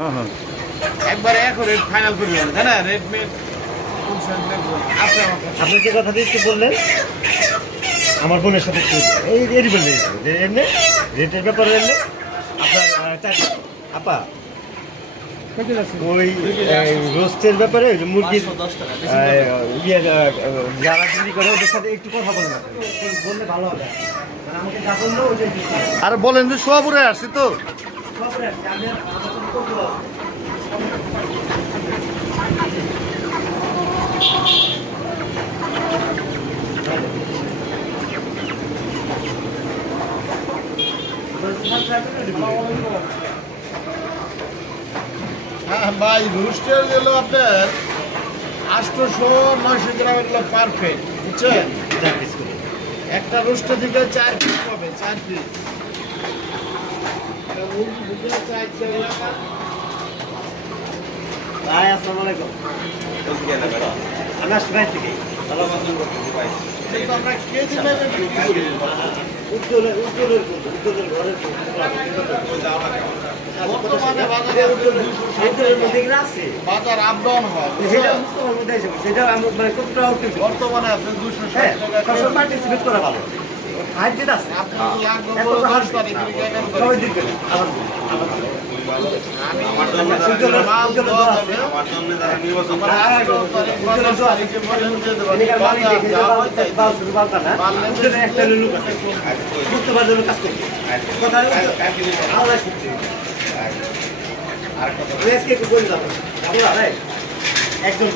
হ্যাঁ হ্যাঁ একবারে এক রেট ফাইনাল করে দেন তাই না রেট মেট আপনি যে কথা একটু বললেন আমার বোনের সাথে এই এরই বললেন যে এমনি রেটের ব্যাপারে এমনি আপনার আপা ওই রোস্টের ব্যাপারে ওই যে মুরগির যারা বিক্রি করে ওদের সাথে একটু কথা বলেন বললে ভালো হবে আমাকে যা বললো ওইটাই আর বলেন যে সোয়াপুরে আসছি তো হ্যাঁ ভাই রুস্টের গেল আপনার 800-900 গ্রামের গুলো পারফেক্ট বুঝছেন একটা রুস্টের দিকে 4 পিস পাবে 4 পিস ভাই আসসালামু আলাইকুম আমি আসছি ভাই থেকে আমরা কেজি ভাবে বিক্রি করি উজ্জ্বলের ঘরের বর্তমানে বাজার আপ ডাউন হয় বর্তমানে আপনি 260 পার্টিসিপেট করা ভালো বুঝতে পারলে কাজ করবে কথা আজকে একটু বলে যাবো একজন